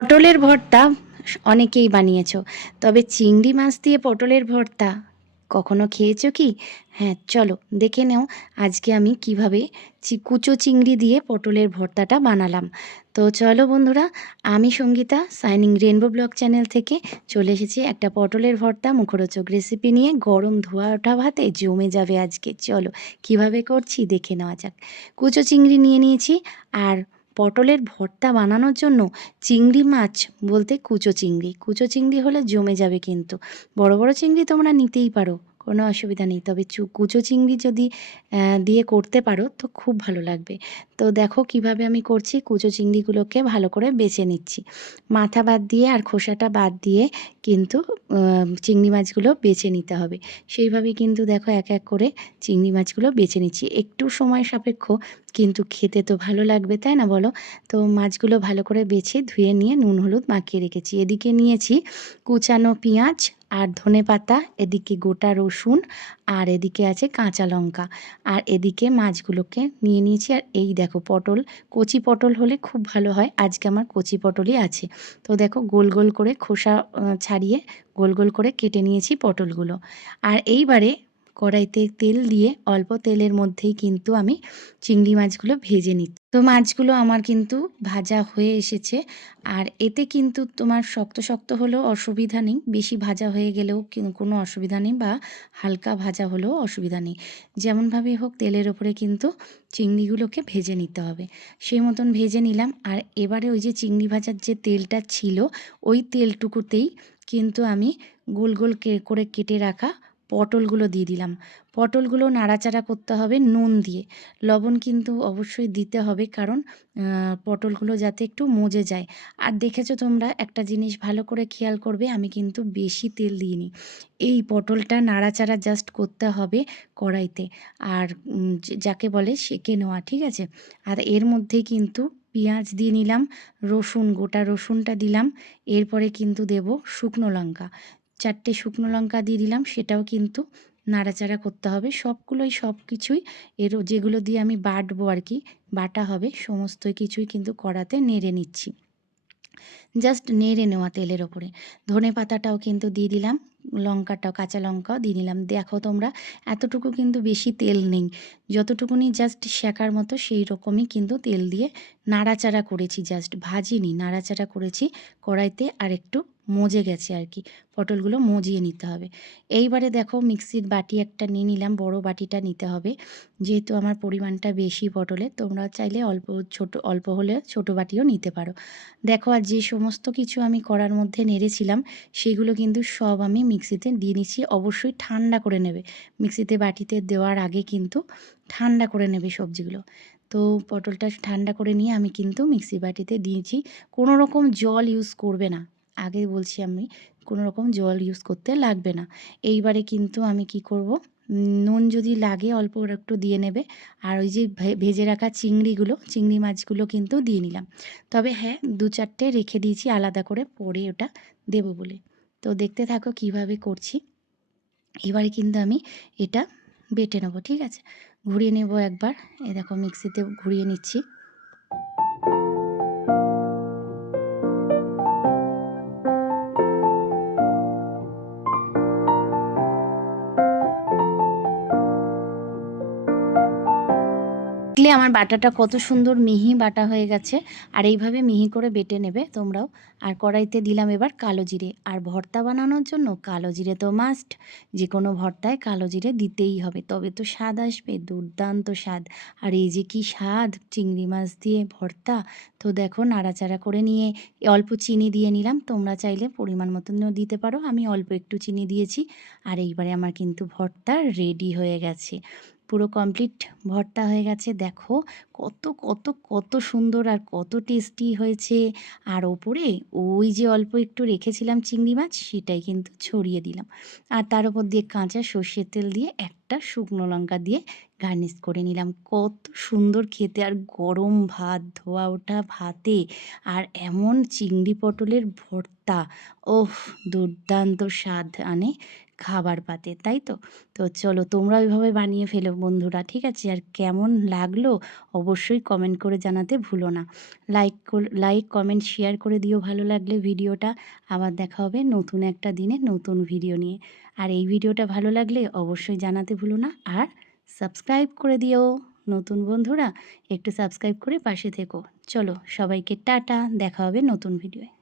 পটলের ভর্তা অনেকেই বানিয়েছো, তবে চিংড়ি মাছ দিয়ে পটলের ভর্তা কখনো খেয়েছো কি? হ্যাঁ, চলো দেখে নাও আজকে আমি কিভাবে কুচো চিংড়ি দিয়ে পটলের ভর্তাটা বানালাম। তো চলো বন্ধুরা, আমি Sangeeta shining rainbow blog channel থেকে চলে এসেছি একটা পটলের ভর্তা মুখরোচক রেসিপি নিয়ে। গরম ধোয়া ওঠা ভাতে জমে যাবে আজকে। চলো কিভাবে করছি দেখে নেওয়া যাক। কুচো চিংড়ি নিয়ে নিয়েছি, আর পটলের ভর্তা বানানোর জন্য চিংড়ি মাছ বলতে কুচো চিংড়ি, কুচো চিংড়ি হলে জমে যাবে, কিন্তু বড় বড় চিংড়ি তোমরা নিতেই পারো, কোনো অসুবিধা নেই। তবে কুচো চিংড়ি যদি দিয়ে করতে পারো তো খুব ভালো লাগবে। তো দেখো কিভাবে আমি করছি। কুচো চিংড়িগুলোকে ভালো করে বেছে নিচ্ছি, মাথা বাদ দিয়ে আর খোসাটা বাদ দিয়ে কিন্তু চিংড়ি মাছগুলো বেছে নিতে হবে। সেইভাবে কিন্তু দেখো এক এক করে চিংড়ি মাছগুলো বেছে নিচ্ছি। একটু সময় সাপেক্ষ, কিন্তু খেতে তো ভালো লাগবে, তাই না বলো? তো মাছগুলো ভালো করে বেছে ধুয়ে নিয়ে নুন হলুদ মাখিয়ে রেখেছি। এদিকে নিয়েছি কুচানো পেঁয়াজ আর ধনেপাতা, এদিকে গোটা রসুন, আর এদিকে আছে কাঁচা লঙ্কা, আর এদিকে মাছগুলোকে নিয়ে নিয়েছি। আর এই দেখো পটল, কচি পটল হলে খুব ভালো হয়, আজকে আমার কচি পটলই আছে। তো দেখো গোল গোল করে খোসা ছাড়িয়ে গোল গোল করে কেটে নিয়েছি পটলগুলো। আর এইবারে কড়াইতে তেল দিয়ে অল্প তেলের মধ্যেই কিন্তু আমি চিংড়ি মাছগুলো ভেজে নিচ্ছি। তো মাছগুলো আমার কিন্তু ভাজা হয়ে এসেছে। আর এতে কিন্তু তোমার শক্ত শক্ত হলেও অসুবিধা নেই, বেশি ভাজা হয়ে গেলেও কোনো অসুবিধা নেই, বা হালকা ভাজা হলেও অসুবিধা নেই। যেমনভাবেই হোক তেলের ওপরে কিন্তু চিংড়িগুলোকে ভেজে নিতে হবে। সেই মতন ভেজে নিলাম। আর এবারে ওই যে চিংড়ি ভাজার যে তেলটা ছিল, ওই তেলটুকুতেই কিন্তু আমি গোল গোল করে কেটে রাখা পটলগুলো দিয়ে দিলাম। পটলগুলো নাড়াচাড়া করতে হবে নুন দিয়ে। লবণ কিন্তু অবশ্যই দিতে হবে, কারণ পটলগুলো যাতে একটু মজে যায়। আর দেখেছো তোমরা একটা জিনিস ভালো করে খেয়াল করবে, আমি কিন্তু বেশি তেল দিইনি। এই পটলটা নাড়াচাড়া জাস্ট করতে হবে কড়াইতে, আর যাকে বলে সেঁকে নেওয়া, ঠিক আছে? আর এর মধ্যেই কিন্তু পেঁয়াজ দিয়ে নিলাম, রসুন, গোটা রসুনটা দিলাম। এরপরে কিন্তু দেব শুকনো লঙ্কা, 4টে শুকনো লঙ্কা দিয়ে দিলাম, সেটাও কিন্তু নাড়াচাড়া করতে হবে। সবগুলোই সব কিছুই যেগুলো দিয়ে আমি বাটবো আর কি, বাটা হবে সমস্ত কিছুই কিন্তু কড়াতে নেড়ে নিচ্ছি। জাস্ট নেড়ে নেওয়া তেলের ওপরে। ধনে পাতাটাও কিন্তু দিয়ে দিলাম, লঙ্কাটাও, কাঁচা লঙ্কাও দিয়ে নিলাম। দেখো তোমরা, এতটুকু কিন্তু বেশি তেল নেই, যতটুকুনি জাস্ট সেঁকার মতো সেই রকমই কিন্তু তেল দিয়ে নাড়াচাড়া করেছি, জাস্ট ভাজিনি, নাড়াচাড়া করেছি কড়াইতে। আর একটু মজে গেছে আর কি, পটলগুলো মজিয়ে নিতে হবে। এইবারে দেখো মিক্সির বাটি একটা নিয়ে নিলাম, বড় বাটিটা নিতে হবে, যেহেতু আমার পরিমাণটা বেশি পটলের। তোমরা চাইলে অল্প হলে ছোট বাটিও নিতে পারো। দেখো, আর যে সমস্ত কিছু আমি কড়ার মধ্যে নেড়েছিলাম সেগুলো কিন্তু সব আমি মিক্সিতে দিয়ে নিচ্ছি। অবশ্যই ঠান্ডা করে নেবে, মিক্সিতে বাটিতে দেওয়ার আগে কিন্তু ঠান্ডা করে নেবে সবজিগুলো। তো পটলটা ঠান্ডা করে নিয়ে আমি কিন্তু মিক্সি বাটিতে দিয়েছি। কোনো রকম জল ইউজ করবে না, আগে বলছি আমি, কোনো রকম জল ইউজ করতে লাগবে না। এইবারে কিন্তু আমি কি করব, নুন যদি লাগে অল্প একটু দিয়ে নেবে। আর ওই যে ভেজে রাখা চিংড়ি মাছগুলো কিন্তু দিয়ে নিলাম। তবে হ্যাঁ, 2-4টে রেখে দিয়েছি আলাদা করে, পরে ওটা দেবো বলে। তো দেখতে থাকো কিভাবে করছি। এবারে কিন্তু আমি এটা বেটে নেবো, ঠিক আছে? ঘুরিয়ে নেব একবার। এই দেখো মিক্সিতে ঘুরিয়ে নিচ্ছি। দেখলে আমার বাটাটা কত সুন্দর মিহি বাটা হয়ে গেছে। আর এইভাবে মিহি করে বেটে নেবে তোমরাও। আর কড়াইতে দিলাম এবার কালো জিরে। আর ভর্তা বানানোর জন্য কালো জিরে তো মাস্ট, যে কোনো ভর্তায় কালো জিরে দিতেই হবে, তবে তো স্বাদ আসবে, দুর্দান্ত স্বাদ। আর এই যে কি স্বাদ চিংড়ি মাছ দিয়ে ভর্তা! তো দেখো নাড়াচাড়া করে নিয়ে অল্প চিনি দিয়ে নিলাম, তোমরা চাইলে পরিমাণ মতনও দিতে পারো, আমি অল্প একটু চিনি দিয়েছি। আর এইবারে আমার কিন্তু ভর্তা রেডি হয়ে গেছে, পুরো কমপ্লিট ভর্তা হয়ে গেছে। দেখো কত কত কত সুন্দর আর কত টেস্টি হয়েছে। আর ওপরে ওই যে অল্প একটু রেখেছিলাম চিংড়ি মাছ, সেটাই কিন্তু ছড়িয়ে দিলাম। আর তার উপর দিয়ে কাঁচা সর্ষের তেল দিয়ে একটা শুকনো লঙ্কা দিয়ে গার্নিশ করে নিলাম। কত সুন্দর খেতে! আর গরম ভাত, ধোয়া ওঠা ভাতে, আর এমন চিংড়ি পটলের ভর্তা, ওহ, দুর্দান্ত স্বাদ আনে। খাবার পাতে, তাই তো? তো চলো তোমরাও এভাবে বানিয়ে ফেলো বন্ধুরা, ঠিক আছে? আর কেমন লাগলো অবশ্যই কমেন্ট করে জানাতে ভুলো না। লাইক, কমেন্ট, শেয়ার করে দিও ভালো লাগলে ভিডিওটা। আবার দেখা হবে নতুন একটা দিনে নতুন ভিডিও নিয়ে। আর এই ভিডিওটা ভালো লাগলে অবশ্যই জানাতে ভুলো না। আর সাবস্ক্রাইব করে দিও। নতুন বন্ধুরা একটু সাবস্ক্রাইব করে পাশে থেকো। চলো সবাইকে টাটা, দেখা হবে নতুন ভিডিওয়।